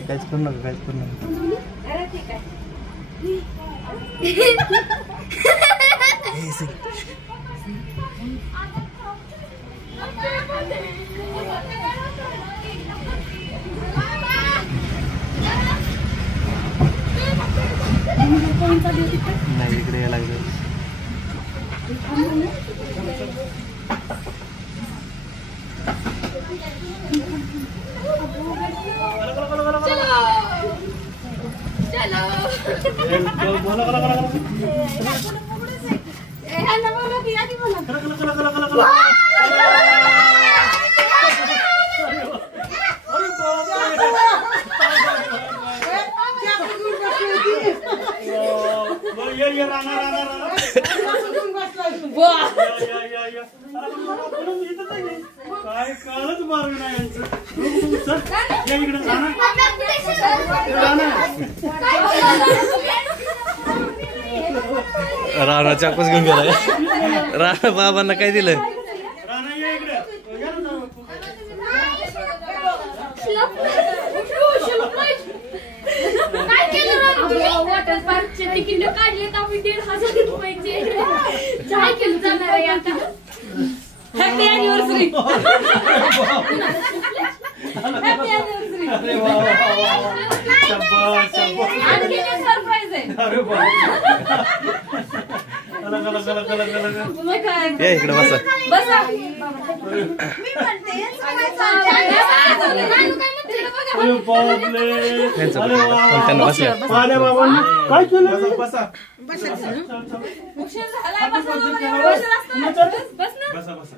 काहीच करू नका काहीच करू नका नाही इकडे यायला लागलं काय काळच मार्ग नाही राणा चाकूच घेऊन गेलाय राणा बाबांना काय दिलं वॉटर पार्कचे तिकीट काढले तर आम्ही 1,500 रुपयाचे काय केलं जाणार आहे आता हॅपी अॅनिव्हर्सरी हॅपी अॅनिव्हर्सरी आणखी एक सरप्राईज आहे इकडे बसा बसा काय केलं बसा उशीर झाला बसा बस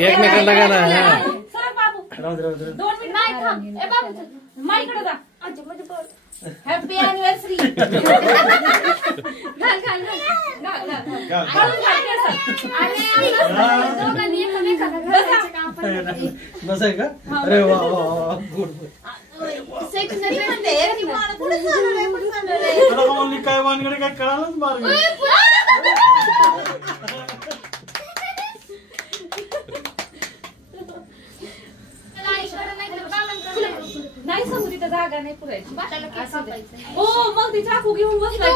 एकमेकांना लगा ना हॅपी अॅनिव्हर्सरी बसाय का अरे वा गुड काय वानगडे काय कळालंच मार्ग नाही सांगू तिथं जागा नाही पुरायची हो मग ती चाकू घेऊन बसलाय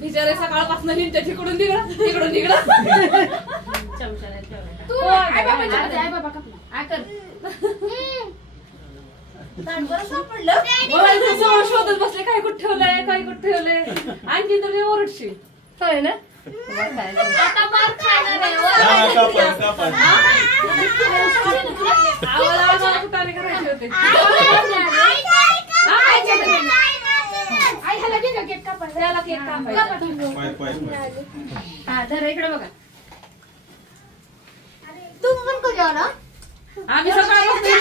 बिचारे सकाळपासून हिंडते तिकडून तिकडं शोधत बसले काय कुठे ठेवलंय काय कुठे ठेवलंय आणखी तर ओरडशी होय ना आता मार खाणार आहे कुठाने करायचे होते केक कापायला केक कापायचा धर इकडे बघा तू पण कधी आला आम्ही सकाळपासून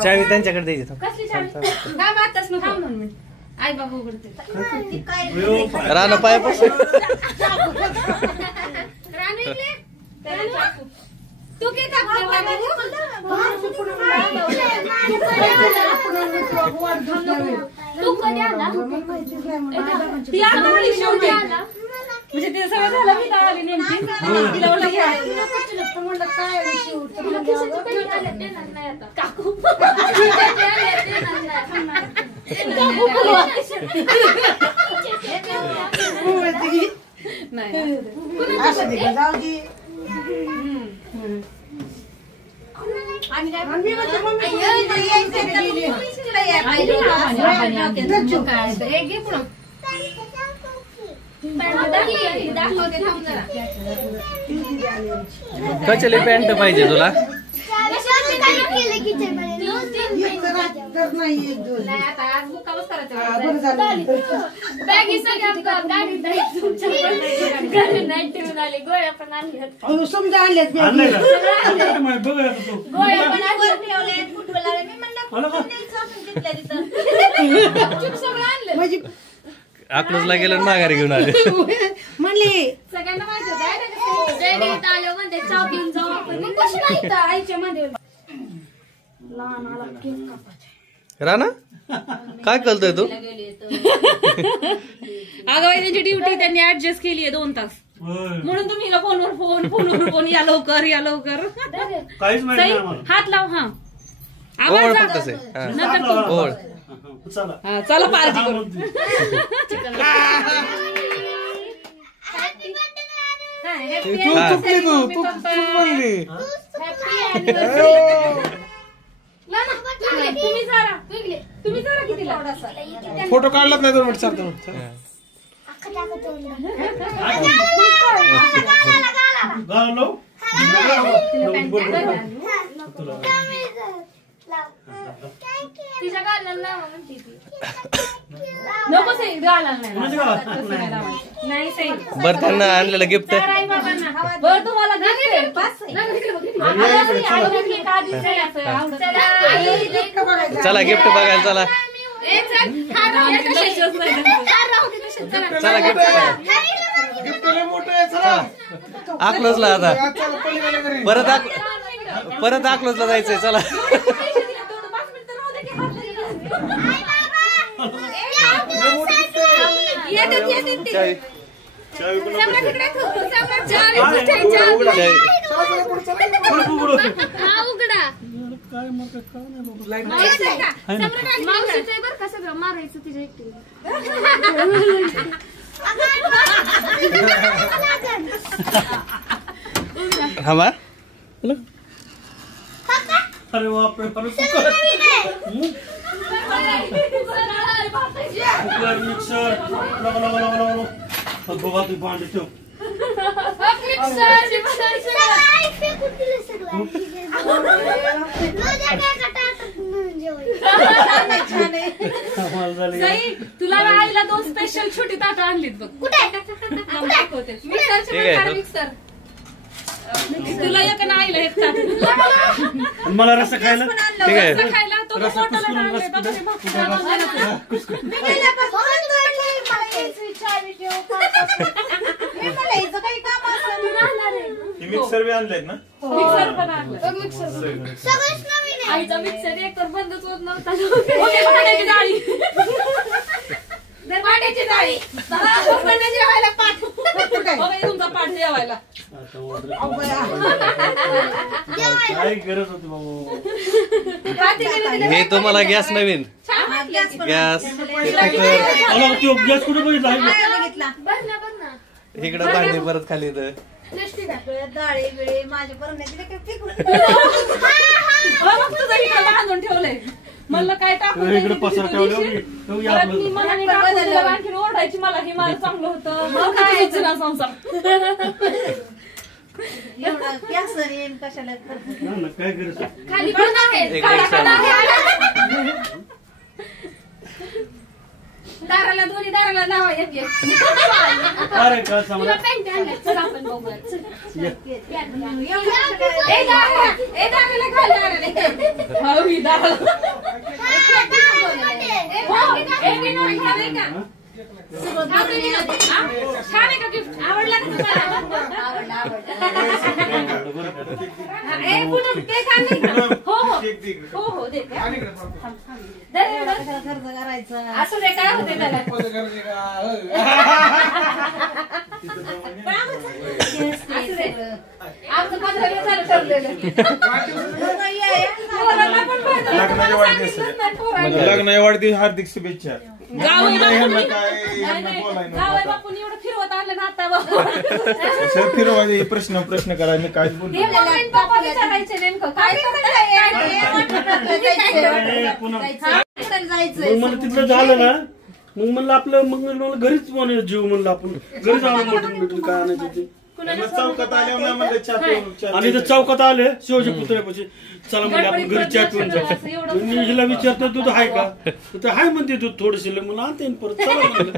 चावी त्यांच्याकडे द्यायची कसली चावी काय मारतास नको म्हणून आई बाबा उघडते राणा पायापासून तू काय कापणार तू कधी आला म्हणजे ते सगळं झालं मी काय आली नेमकी तिला म्हणलं काय काकू कचले पॅन्ट पाहिजे तुला गोळ्या पण आणल्या गोळ्या पण ठेवले सगळं आणलं म्हणजे अकलूजला गेलो आणि माघारी घेऊन आले. म्हणले सगळ्यांना माहिती होतं जयडी आलो म्हणते चहा पिऊन जाऊ आपण. मग कशी माहित आईच्या मध्ये लहान आला केक कापायचा. राणा काय कळतोय तू? अगं त्यांची ड्युटी त्यांनी ऍडजस्ट केली आहे 2 तास म्हणून तुम्ही फोनवर फोन या लवकर या लवकर. काहीच माहिती सई, नाही आम्हाला. हात लाव. हा ओळ आवाज फक्त जा. से. हा. नंतर तू. ओळ. चला हा, चला पार्टी हा, करू. म्हणते. तू चुकली तू बोलली. तुम्ही जरा कितीला? फोटो काढलाच नाही 2 मिनिट चालतो. गालो. तिच्या गालाला लावा म्हणते ती. नको सई गाला नाही. कोणाच्या गावात? तसं नाही लावायचं. नाही सई. बरं त्यांना आणलेलं गिफ्ट. तर आई बाबांना. बरं तुम्हाला gift आहे. पाच आहे. आता सई, आई वडील का आधी सई असं आवडत नाही. चला गिफ्ट बघायला चला. लक्षच नाही त्यांचं. चला गिफ्ट बघायला. गिफ्ट लय मोठं आहे चला. अकलूजला आता चला पलीकडे घरी. परत अकलूजला जायचंय चला. चावी. मावशीचं बरं का सगळं मारायचं तिच्या एकटीला. हा बा अरे बापरे, अरे कुकर मिक्सर बघा तू भांडे ठेव. सई, तुला ना आईला 2 स्पेशल छोटी ताटं आणलीत बघ. दाखवते. मिक्सर तुला एक आणि आईला एक ताट. मला रस्सा खायला ठीक आहे. रस्सा खायला तो मोठाला आणलंय. बघा ते भाकरी. मिक्सर बी आणलेत ना. मिक्सर पण आणलं. आईचा मिक्सर एक तर बंदच होत नव्हता. ओके, भांड्याची जाळी. पाण्याची जाळी जेवायला पाठ. बघा हे तुमचा पाठ जेवायला. काय गरज होती बाबा. हे तुम्हाला गॅस नवीन गॅस मला तो गॅस कुठे बघितला आहे का? बघ ना इकडं भांडी परत खाली इथं. डाळे बिळे माझ्या परत मग तुझं इकडे बांधून ठेवलंय. म्हणलं काय टाकून इकडे पसार ठेवले परत मी मनाने टाकून दिलं. आणखी ओरडायची मला हे मला चांगलं होतं. मग काय जुना संसार. कशाला काय गरज होती? खाली पण आहे. एक रिक्षा. दाराला दोन्ही दाराला लावा एक अरे काय तुला सांगा पॅन्ट आणल्या चल आपण बघूया चल. दाराला घाल दाराला. हो, ही दाराला. छान आहे का गिफ्ट आवडला का तुम्हाला? हो दे असू दे काय होते त्याला. आमचं 15 दिवस झालं ठरलेलं. लग्न वाढदिवस हार्दिक शुभेच्छा. जावई काय बापून एवढं फिरवत आणलं ना आता बाबा. फिरवायचे प्रश्न करा मी काय बोलतो. हे मम्मी पप्पा विचारायचे नेमकं काय मग मला तिथलं झालं ना मग म्हणलं आपलं मग मला घरीच म्हणे जीव म्हणलं आपण घरीच आणून मटण बिटून काय आणायचं ते. चौकात आल्यावर म्हणलं चहा पिऊन आणि इथं चौकात आले शिवाजी पुतळ्यापाशी चला म्हणजे आपण घरी चहा पिऊन जाऊ. मी हिला विचारतो दूध आहे का तर हाय म्हणते दूध थोडं शिल्लक म्हणून आणते परत चला म्हणलं.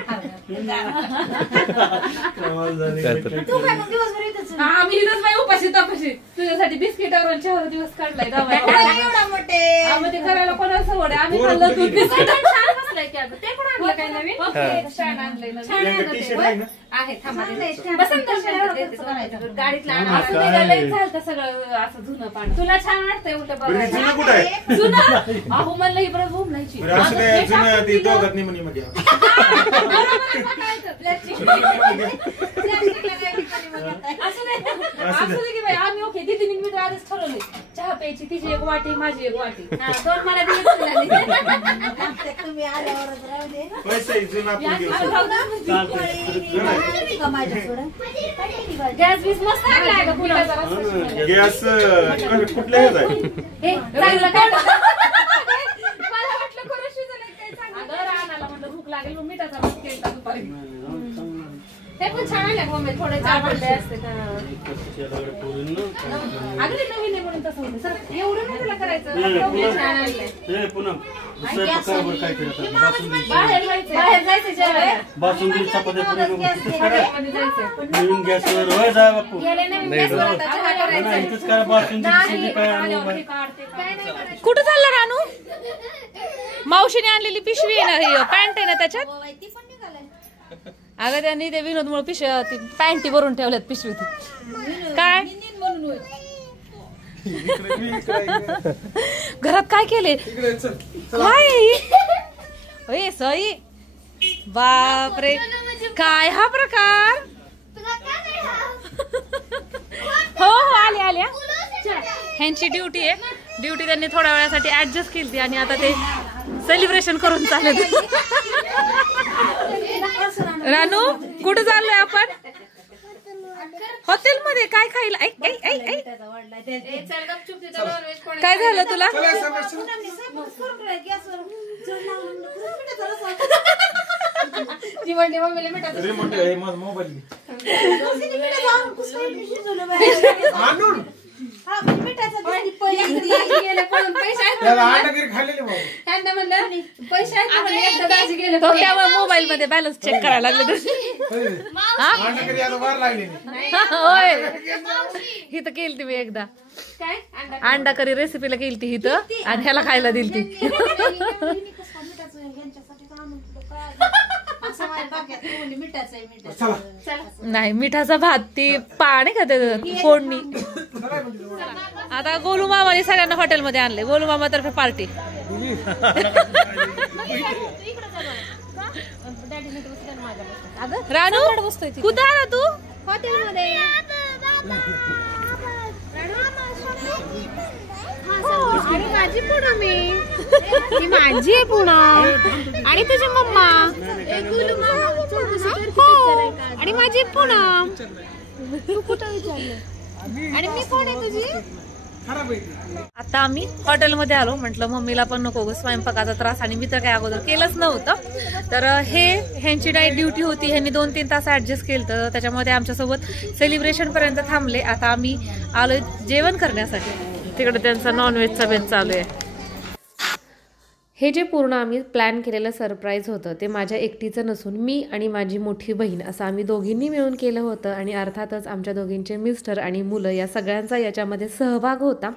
आम्ही इथंच बाई उपाशी तपाशी तुझ्यासाठी बिस्किटावर चहावर दिवस काढलाय. एवढा मोठे आम्ही ते करायला कोणाला सवड आहे. आम्ही खाल्लं दूध बिस्किट. बसलाय की अगं ते पण आणलं काय नवीन छान आणलंय नवीन. छान यांचं टी-शर्ट आहे ना? आहे थांबा बसन गाडीतला असं निघालंय झालं सगळं असं जुनं पाणी तुला छान वाटतंय उलट बरं, हे जुनं बघायला कुठं आहे? जुनं अहो म्हणलं ही परत घुमलायची बरं, असं काय जुनं ते दोघात नाही म्हणे मग या. असू दे की बाई आम्ही ओके दीदी मी तर आधीच ठरवले चहा प्यायची तिची एक वाटी माझी एक वाटी दोन मला तुम्ही आल्यावरच राहू दे पैसे जुनं आपण घेऊ. गॅस बीस मस्त आणलाय का पुन्हा जरा गॅस कुठल्या ह्याचा आहे? चांगलं काय मला वाटलं खरं शिजलंय काय चांगलं अगं रानाला म्हणलं भूक लागेल मग मिठाचा भात केला दुपारी ते पण छान आहे मम्मी थोडे चार पडले असते अगं ते नवीन आहे म्हणून तसं होतं सर एवढं नाही तुला करायचं छान आणलंय पुन्हा दुसऱ्या प्रकारावर काय केलं बासुंदी बाहेर जायचं जेवायला बासुंदी चपात्या मध्ये जायचं नवीन गॅसवर होय जा बापू गेले नवीन गॅसवर आता चहा करायचं नाही इथंच काय बासुंदी बिसुंदी काय आणू आल्यावर बाई. हे काढते काय नाही करायचं कुठं चाललं रानू मावशीने आणलेली पिशवी आहे ना पॅन्ट आहे ना त्याच्यात ती पण निघालाय अगं त्यांनी ते विनोदमुळे पिशवी पॅन्टी भरून ठेवल्यात पिशवीत काय घरात काय केले काय होय सई बापरे काय हा प्रकार हो हो आले आल्या ह्यांची ड्युटी आहे ड्युटी त्यांनी थोड्या वेळासाठी ऍडजस्ट केली आणि आता ते सेलिब्रेशन करून चालत रानू कुठं चाललोय आपण हॉटेलमध्ये काय खायला ऐक ऐक ऐक ऐक काय झालं तुला ती म्हणली मम्मीला मिठाचं रिमोट आहे माझा मोबाईल आणून गेले पळून पैसे आहेत त्याला आटागिरी खाल्लेली बाबा त्यांना म्हणलं पैसे आहेत ना म्हणलं एकदा दाजी गेले तो त्यामुळे मोबाईल मध्ये बॅलन्स चेक करायला लागले आटागिरी आता वार लागली होय हिथं केली ती मी एकदा काय अंडा करी रेसिपीला केली ती हिथं आणि ह्याला खायला दिली ती नाही मिठाचा भात ती पाणी खाते फोडणी आता गोलू मामाने सगळ्यांना हॉटेलमध्ये आणले गोलू मामा तर्फे पार्टी रानू कुठं आला तू हॉटेलमध्ये आणि माझी पुणं मी माझी आहे पुणं आणि तुझी मम्मा हो आणि माझी पुणं तू कुठं विचारलं आणि मी कोण आहे तुझी आता आम्ही हॉटेलमध्ये आलो म्हटलं मम्मीला पण नको ग स्वयंपाकाचा त्रास आणि मी तर काय अगोदर केलंच नव्हतं तर ह्यांची नाईट ड्युटी होती ह्यांनी 2-3 तास ऍडजस्ट केलं तर त्याच्यामध्ये आमच्यासोबत सेलिब्रेशन पर्यंत थांबले आता आम्ही आलोय जेवण करण्यासाठी तिकडे त्यांचा नॉनव्हेजचा बेत चालू आहे हे जे पूर्ण आम्ही प्लॅन केलेलं सरप्राईज होतं ते माझ्या एकटीचं नसून मी आणि माझी मोठी बहीण असं आम्ही दोघींनी मिळून केलं होतं आणि अर्थातच आमच्या दोघींचे मिस्टर आणि मुलं या सगळ्यांचा याच्यामध्ये सहभाग होता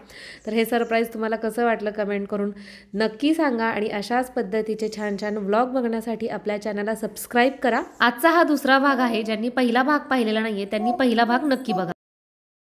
तर हे सरप्राईज तुम्हाला कसं वाटलं कमेंट करून नक्की सांगा आणि अशाच पद्धतीचे छान छान व्लॉग बघण्यासाठी आपल्या चॅनलला सबस्क्राईब करा आजचा हा दुसरा भाग आहे ज्यांनी पहिला भाग पाहिलेला नाहीये त्यांनी पहिला भाग नक्की बघा